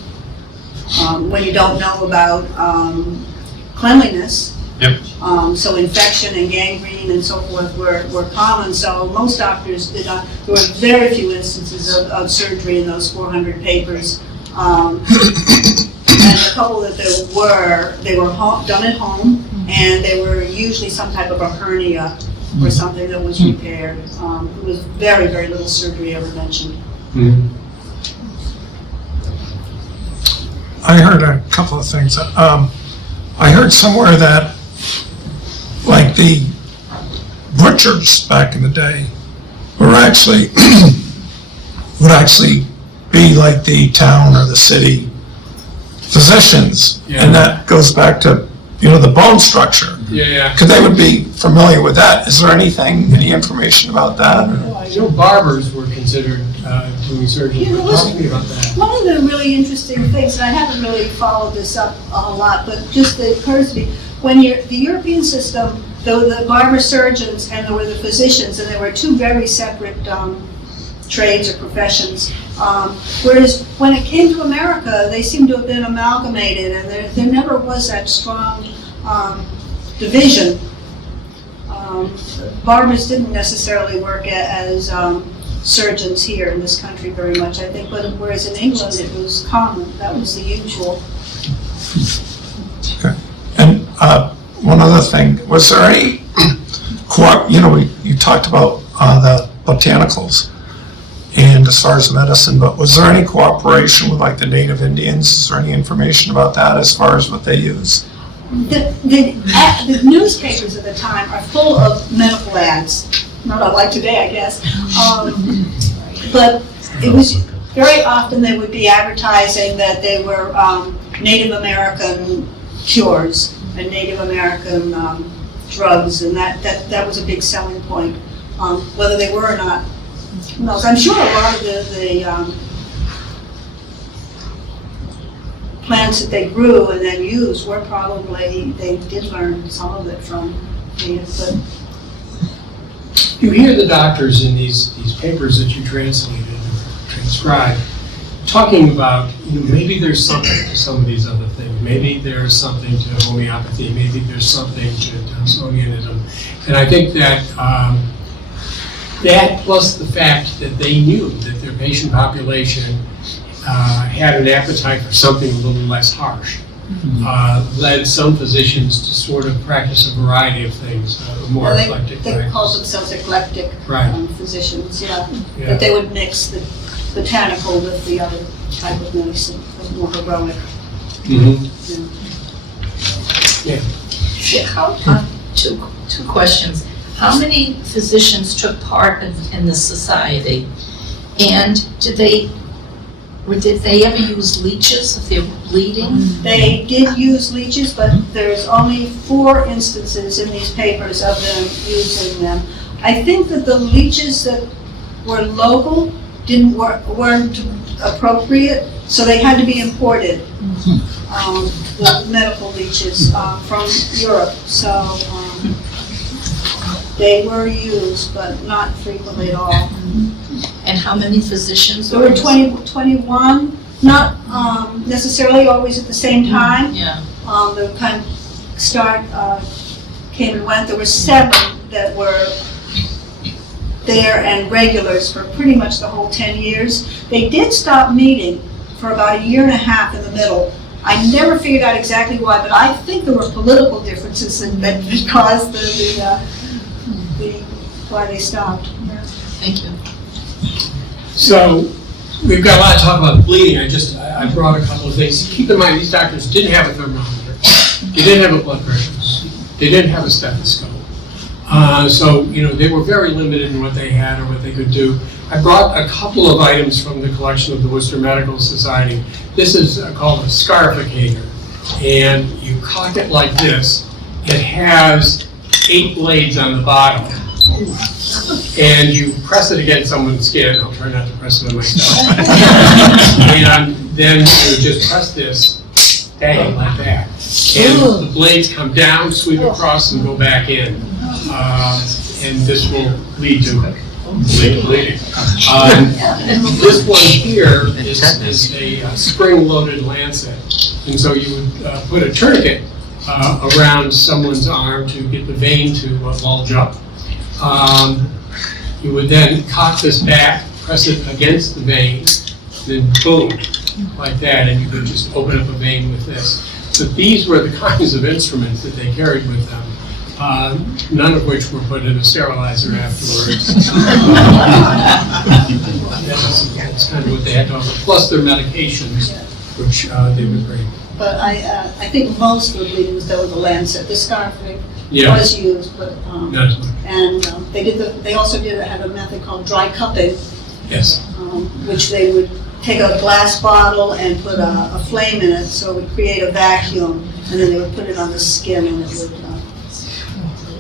when you don't know about cleanliness, so infection and gangrene and so forth were common. So most doctors did not. There were very few instances of surgery in those 400 papers. And a couple that there were, they were done at home, and they were usually some type of a hernia or something that was repaired. There was very, very little surgery ever mentioned. I heard a couple of things. I heard somewhere that, like, the butchers back in the day were actually would actually be like the town or the city physicians, and that goes back to the bone structure. Because they would be familiar with that. Is there any information about that? Well, I know barbers were considered doing surgery. Talk to me about that. One of the really interesting things, and I haven't really followed this up a lot, but just it occurs to me, when the European system, there were the barber surgeons and there were the physicians, and there were 2 very separate trades or professions. Whereas when it came to America, they seem to have been amalgamated, and there never was that strong division. Barbers didn't necessarily work as surgeons here in this country very much, I think, but whereas in England it was common, that was the usual. Okay. And one other thing, was there any, you talked about the botanicals, and as far as medicine, but was there any cooperation with like the Native Indians? Is there any information about that as far as what they use? The newspapers at the time are full of medical ads, not like today, I guess. But it was very often they would be advertising that they were Native American cures and Native American drugs, and that was a big selling point. Whether they were or not, who knows? I'm sure a lot of the plants that they grew and then used were probably, they did learn some of it from natives, but You hear the doctors in these papers that you translated or transcribed talking about, maybe there's something to some of these other things. Maybe there's something to homeopathy. Maybe there's something to Thompsonianism. And I think that that plus the fact that they knew that their patient population had an appetite for something a little less harsh, led some physicians to sort of practice a variety of things, more eclectic they practice. called themselves eclectic physicians, that they would mix the botanical with the other type of medicine, more heroic. Two questions. How many physicians took part in the society? And did they ever use leeches if they were bleeding? They did use leeches, but there's only 4 instances in these papers of them using them. I think that the leeches that were local weren't appropriate, so they had to be imported. The medical leeches from Europe, so they were used, but not frequently at all. And how many physicians? There were 21, not necessarily always at the same time. Yeah. The kind of start came and went. There were 7 that were there and regulars for pretty much the whole 10 years. They did stop meeting for about 1.5 years in the middle. I never figured out exactly why, but I think there were political differences that caused why they stopped. Yeah. Thank you. So, we've got a lot to talk about bleeding. I brought a couple of things. Keep in mind, these doctors didn't have a thermometer. They didn't have a blood pressure. They didn't have a stethoscope. So, they were very limited in what they had or what they could do. I brought a couple of items from the collection of the Worcester Medical Society. This is called a scarificator, and you cock it like this. It has 8 blades on the bottom, and you press it against someone's skin. I'll try not to press it on myself. And then you just press this, bang, like that. And the blades come down, sweep across, and go back in. And this will lead to bleeding. This one here is a spring-loaded lancet. And so you would put a tourniquet around someone's arm to get the vein to bulge up. You would then cock this back, press it against the vein, then boom, like that, and you could just open up a vein with this. But these were the kinds of instruments that they carried with them. None of which were put in a sterilizer afterwards. That's kind of what they had to offer, plus their medications, which they would bring. But I think most would be used though the lancet. The scarfing was used, but Not as much. and they also have a method called dry cupping, Yes. which they would take a glass bottle and put a flame in it, so it would create a vacuum, and then they would put it on the skin, and it would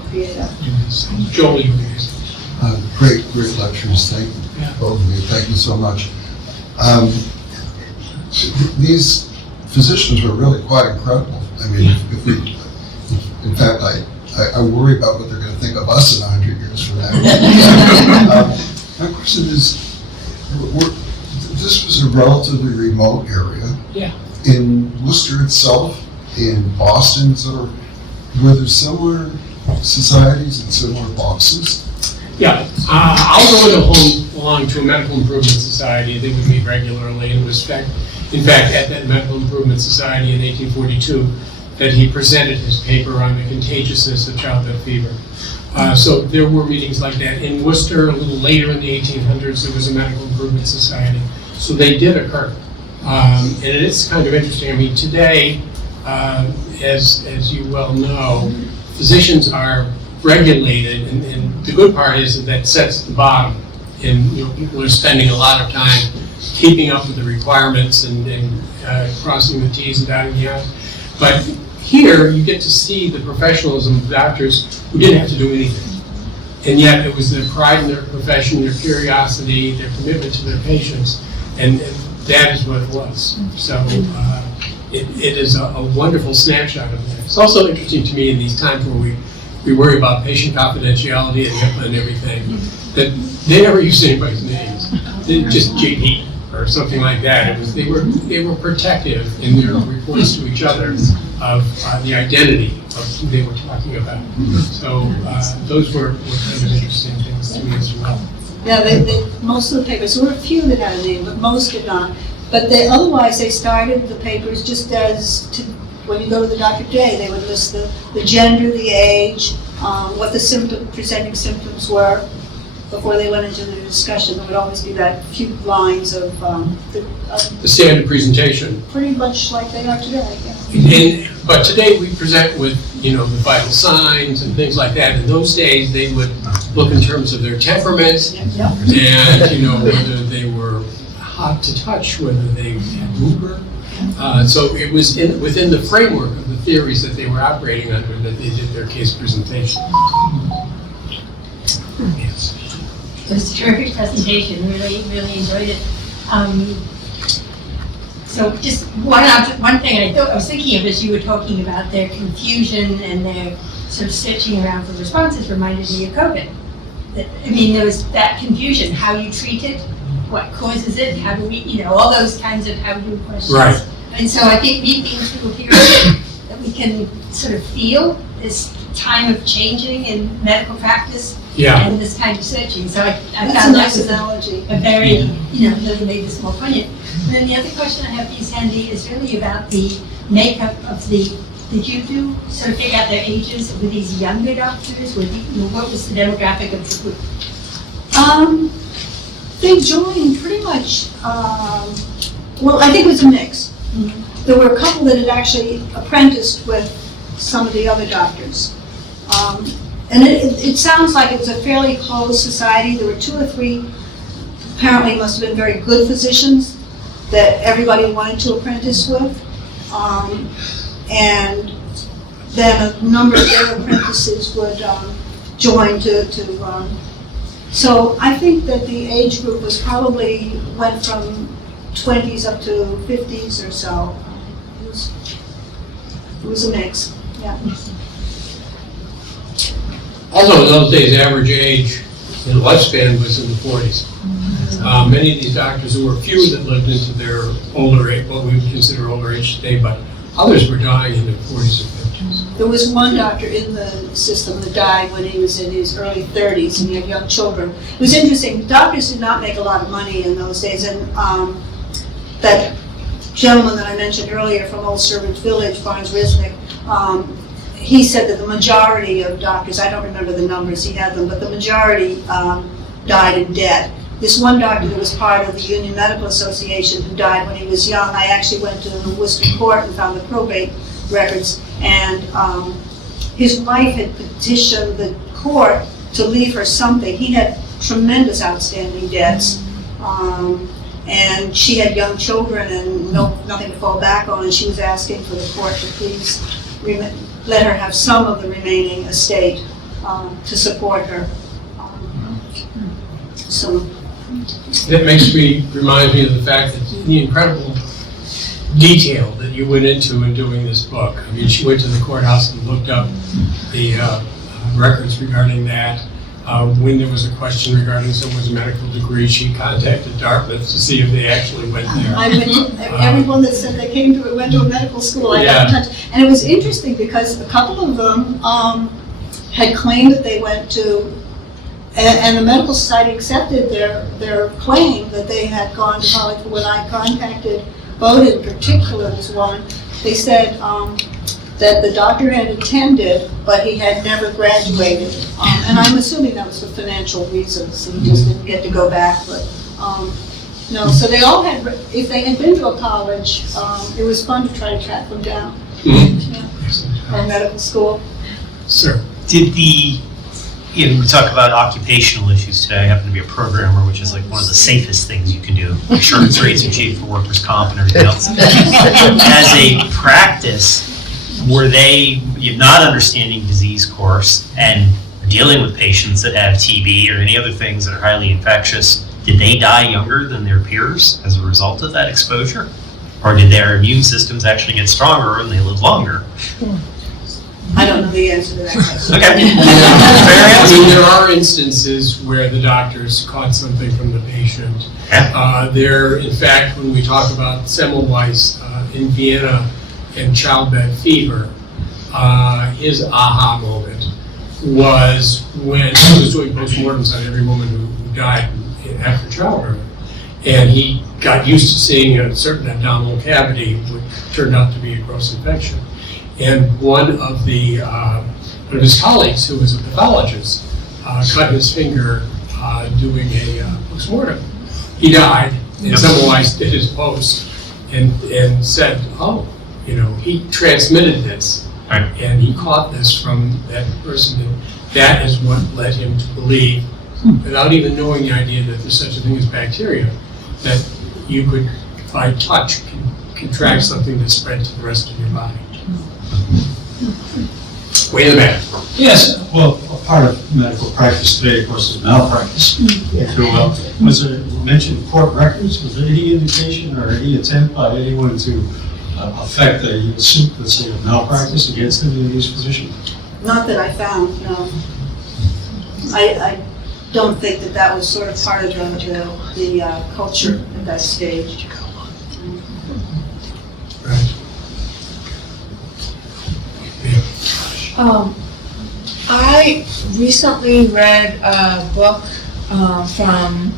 create a. Joel, you Great lectures, thank both of you, thank you so much. These physicians were really quite incredible. I mean, in fact, I worry about what they're going to think of us in 100 years from now. My question is, this was a relatively remote area. Yeah. In Worcester itself, in Boston, were there similar societies and similar boxes? Yeah, I'll go along to a medical improvement society. They would meet regularly, and it was in fact at that medical improvement society in 1842 that he presented his paper on the contagiousness of childbed fever. So there were meetings like that. In Worcester, a little later in the 1800s, there was a medical improvement society. So they did occur. And it's kind of interesting. I mean, today, as you well know, physicians are regulated, and the good part is that sets the bottom. And people are spending a lot of time keeping up with the requirements and crossing the T's and dotting the I's. But here, you get to see the professionalism of doctors who didn't have to do anything. And yet, it was their pride in their profession, their curiosity, their commitment to their patients, and that is what it was. So it is a wonderful snapshot of that. It's also interesting to me in these times where we worry about patient confidentiality and HIPAA and everything, that they never used anybody's names. They just JP or something like that. They were protective in their reports to each other of the identity of who they were talking about. So those were kind of interesting things to me as well. Yeah, most of the papers, there were a few that had a name, but most did not. But otherwise, they started the papers just when you go to the doctor today, they would list the gender, the age, what the presenting symptoms were. Before they went into the discussion, there would always be that few lines of The standard presentation. pretty much like they are today. Yeah. But today we present with, the vital signs and things like that. In those days, they would look in terms of their temperament Yep. and, whether they were hot to touch, whether they had mover. So it was within the framework of the theories that they were operating under that they did their case presentation. It was a terrific presentation, really, really enjoyed it. So just one thing I was thinking of as you were talking about their confusion and their sort of searching around for responses reminded me of COVID. There was that confusion, how you treat it, what causes it, how do we, all those kinds of how do questions. Right. And so I think we being through a period that we can sort of feel this time of changing in medical practice Yeah. and this kind of searching. So I That's a found that nice was analogy. a very, really made this more poignant. And then the other question I have for you, Sandy, is really about the makeup of did you sort of figure out their ages with these younger doctors? What was the demographic of the group? They joined pretty much, well, I think it was a mix. There were a couple that had actually apprenticed with some of the other doctors. And it sounds like it was a fairly closed society. There were 2 or 3, apparently must have been very good physicians that everybody wanted to apprentice with. And then a number of their apprentices would join so I think that the age group was probably went from 20s up to 50s or so. It was a mix, yeah. Also, in those days, average age in lifespan was in the 40s. Many of these doctors, there were a few that lived into their older age, what we would consider older age today, but others were dying in their 40s and 50s. There was one doctor in the system that died when he was in his early 30s and he had young children. It was interesting, doctors did not make a lot of money in those days, and that gentleman that I mentioned earlier from Old Servant Village, Barnes Risnick, he said that the majority of doctors, I don't remember the numbers, he had them, but the majority died in debt. This one doctor that was part of the Union Medical Association who died when he was young, I actually went to the Worcester court and found the probate records, and his wife had petitioned the court to leave her something. He had tremendous outstanding debts, and she had young children and nothing to fall back on, and she was asking for the court to please let her have some of the remaining estate to support her. So That reminds me of the fact that the incredible detail that you went into in doing this book. I mean, she went to the courthouse and looked up the records regarding that. When there was a question regarding someone's medical degree, she contacted Dartmouth to see if they actually went there. I went, everyone that said they came to it went to a medical school. I got in touch, and it was interesting because a couple of them had claimed that they went to, and the medical society accepted their claim that they had gone to college. But when I contacted Bode in particular, was one, they said that the doctor had attended, but he had never graduated. And I'm assuming that was for financial reasons, he just didn't get to go back, but, no, so they all had, if they had been to a college, it was fun to try to track them down. Yeah. Or medical school. Sir. Did we talk about occupational issues today. I happen to be a programmer, which is like one of the safest things you can do. Insurance rates are cheap for workers' comp and everything else. As a practice, were they not understanding disease course and dealing with patients that have TB or any other things that are highly infectious? Did they die younger than their peers as a result of that exposure? Or did their immune systems actually get stronger and they live longer? I don't know the answer to that question. Okay. I mean, there are instances where the doctors caught something from the patient. In fact, when we talk about Semmelweis in Vienna and childbed fever, his aha moment was when he was doing postmortems on every woman who died after childbirth. And he got used to seeing a certain abdominal cavity, which turned out to be a gross infection. And one of his colleagues, who was a pathologist, cut his finger doing a postmortem. He died, and Semmelweis did his post and said, "Oh, he transmitted this, and he caught this from that person." And that is what led him to believe, without even knowing the idea that there's such a thing as bacteria, that you could, by touch, contract something that spread to the rest of your body. Way in the back. Yes, well, part of medical practice today, of course, is malpractice, if you will. Was there, you mentioned court records, was there any indication or any attempt by anyone to affect a suit, let's say, of malpractice against any of these physicians? Not that I found, no. I don't think that that was sort of part of the culture at that stage. I recently read a book from,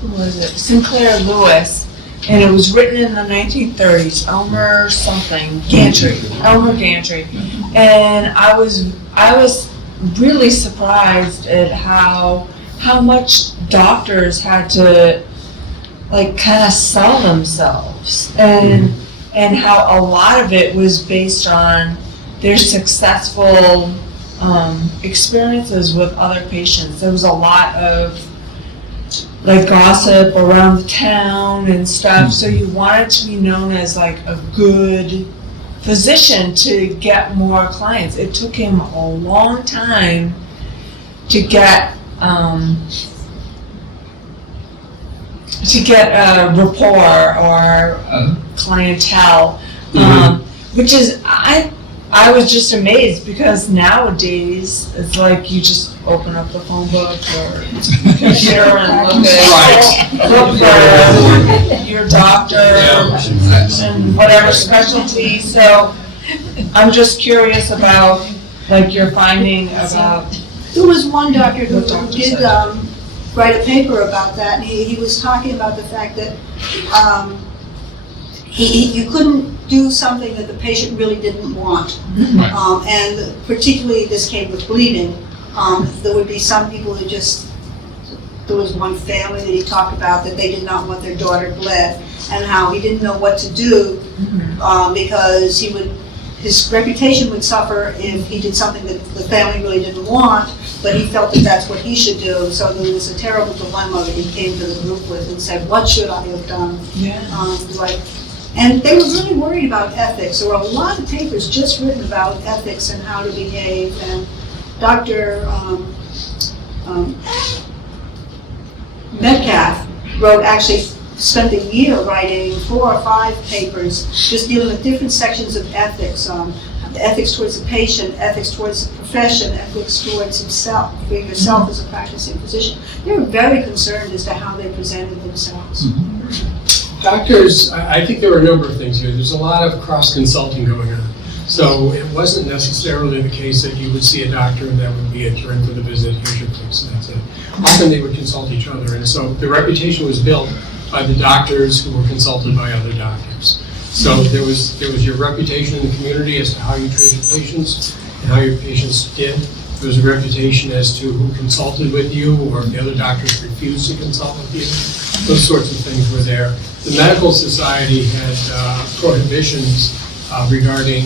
who was it, Sinclair Lewis, and it was written in the 1930s, Elmer Gantry. And I was really surprised at how much doctors had to like kind of sell themselves, and how a lot of it was based on their successful experiences with other patients. There was a lot of like gossip around the town and stuff, so you wanted to be known as like a good physician to get more clients. It took him a long time to get a rapport or a clientele, which is I was just amazed, because nowadays it's like you just open up the phone book or computer and look for your doctor and whatever specialty. So I'm just curious about like your finding about. There was one doctor who did write a paper about that, and he was talking about the fact that you couldn't do something that the patient really didn't want. And particularly this came with bleeding. There would be some people who there was one family that he talked about that they did not want their daughter bled, and how he didn't know what to do because his reputation would suffer if he did something that the family really didn't want, but he felt that that's what he should do. So there was a terrible dilemma that he came to the group with and said, what should I have done? And they were really worried about ethics. There were a lot of papers just written about ethics and how to behave. And Dr. Metcalf spent a year writing 4 or 5 papers just dealing with different sections of ethics. The ethics towards the patient, ethics towards the profession, ethics towards himself, being yourself as a practicing physician. They were very concerned as to how they presented themselves. Doctors, I think there are a number of things here. There's a lot of cross-consulting going on. So it wasn't necessarily the case that you would see a doctor and that would be it, you're in for the visit, here's your fix, and that's it. Often they would consult each other, and so the reputation was built by the doctors who were consulted by other doctors. So there was your reputation in the community as to how you treated patients and how your patients did. There was a reputation as to who consulted with you, or if the other doctors refused to consult with you. Those sorts of things were there. The medical society had prohibitions regarding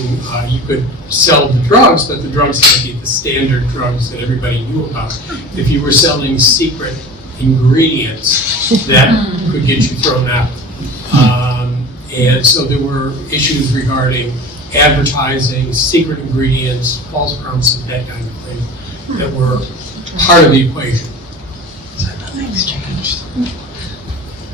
you could sell the drugs, but the drugs had to be the standard drugs that everybody knew about. If you were selling secret ingredients, that could get you thrown out. And so there were issues regarding advertising, secret ingredients, false promises, that kind of thing, that were part of the equation.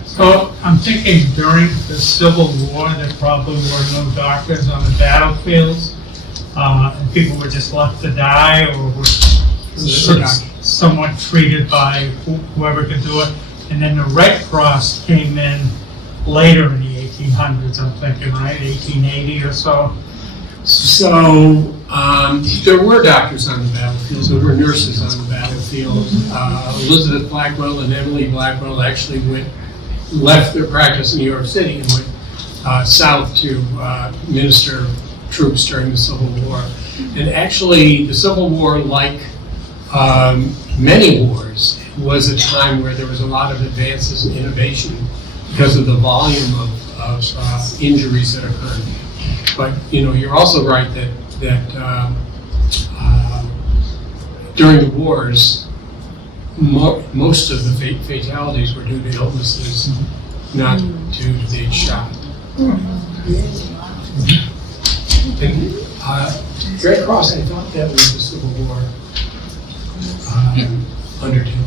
So I'm thinking during the Civil War, there probably were no doctors on the battlefields, and people were just left to die, or were somewhat treated by whoever could do it. And then the Red Cross came in later in the 1800s, I'm thinking, right, 1880 or so. So there were doctors on the battlefield, there were nurses on the battlefield. Elizabeth Blackwell and Emily Blackwell actually left their practice in New York City and went south to minister troops during the Civil War. And actually, the Civil War, like many wars, was a time where there was a lot of advances in innovation because of the volume of injuries that occurred. But you're also right that during the wars, most of the fatalities were due to illnesses, not due to being shot. And Red Cross, I thought that was the Civil War. undertaking.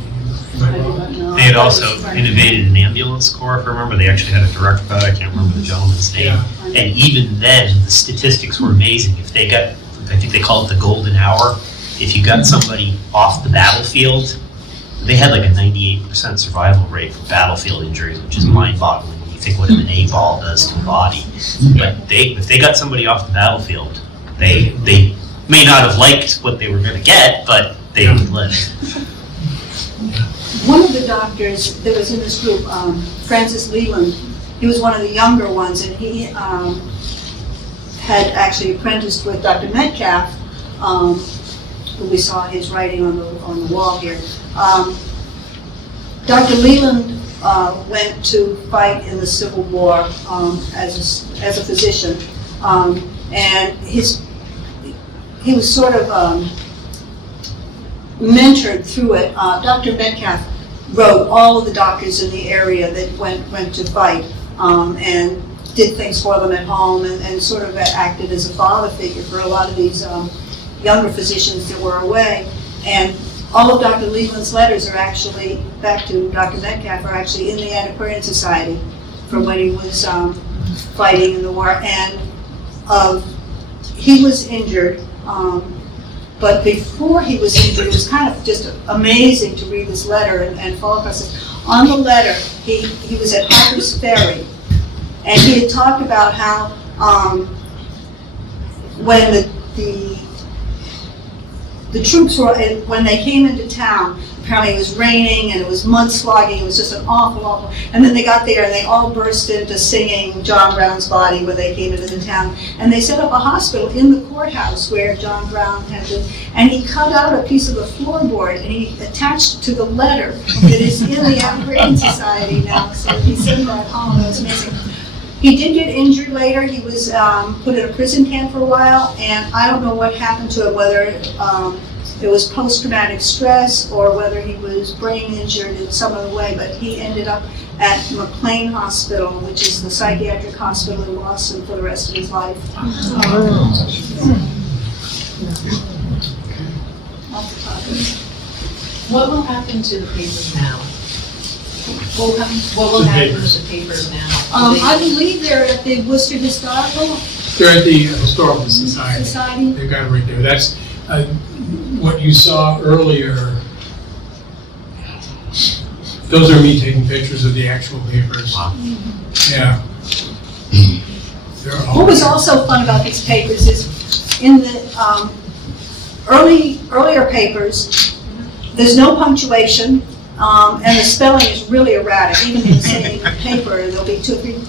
Am I wrong? They had also innovated an ambulance corps, if I remember. They actually had a director about it. I can't remember the gentleman's name. Yeah. And even then, the statistics were amazing. If they got, I think they call it the golden hour, if you got somebody off the battlefield, they had like a 98% survival rate for battlefield injuries, which is mind-boggling when you think what an A ball does to a body. But if they got somebody off the battlefield, they may not have liked what they were going to get, but they would live. One of the doctors that was in this group, Francis Leland, he was one of the younger ones, and he had actually apprenticed with Dr. Metcalf, who we saw his writing on the wall here. Dr. Leland went to fight in the Civil War as a physician, and he was sort of mentored through it. Dr. Metcalf wrote all of the doctors in the area that went to fight and did things for them at home and sort of acted as a father figure for a lot of these younger physicians that were away. And all of Dr. Leland's letters are actually, back to Dr. Metcalf, are actually in the Antiquarian Society from when he was fighting in the war. And he was injured, but before he was injured, it was kind of just amazing to read this letter and follow across it. On the letter, he was at Harper's Ferry, and he had talked about how when the troops were, when they came into town, apparently it was raining and it was mudslogging, it was just an awful, and then they got there and they all burst into singing John Brown's Body when they came into the town. And they set up a hospital in the courthouse where John Brown had been, and he cut out a piece of the floorboard and he attached it to the letter that is in the Antiquarian Society now, so he's sitting at home. It was amazing. He did get injured later. He was put in a prison camp for a while, and I don't know what happened to him, whether it was post-traumatic stress or whether he was brain injured in some other way, but he ended up at McLean Hospital, which is the psychiatric hospital in Boston, for the rest of his life. What will happen to the papers now? What will happen to the papers now? I believe they're at the Worcester Historical They're at the Historical Society. Society. They've got it right there. That's what you saw earlier. Those are me taking pictures of the actual papers. Wow. Yeah. They're all What was there. also fun about these papers is in the earlier papers, there's no punctuation, and the spelling is really erratic. Even in the same paper, there'll be 2 or 3.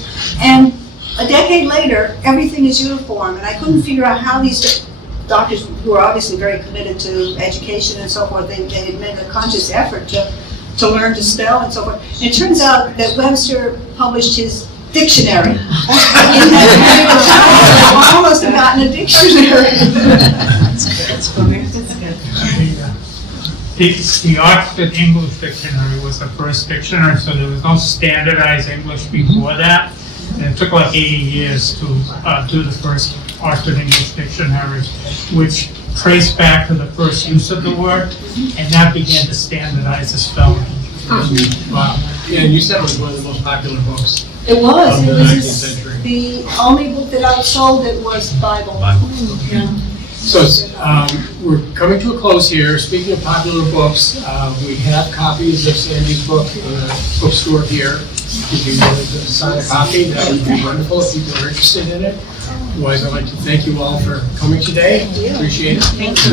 And a decade later, everything is uniform, and I couldn't figure out how these doctors, who are obviously very committed to education and so forth, they had made a conscious effort to learn to spell and so forth. And it turns out that Webster published his dictionary. In that period of time, I almost have gotten a dictionary. That's good. The Oxford English Dictionary was the first dictionary, so there was no standardized English before that. And it took like 80 years to do the first Oxford English Dictionary, which traced back to the first use of the word, and that began to standardize the spelling. Wow. Yeah, and you said it was one of the most popular books. It was. Of It the was 19th century. the only book that outsold it was the Bible. Yeah. So we're coming to a close here. Speaking of popular books, we have copies of Sandy's book in the bookstore here. If you wanted to sign a copy, that would be wonderful if people are interested in it. Otherwise, I'd like to thank you all for coming today. Appreciate it. Thank you.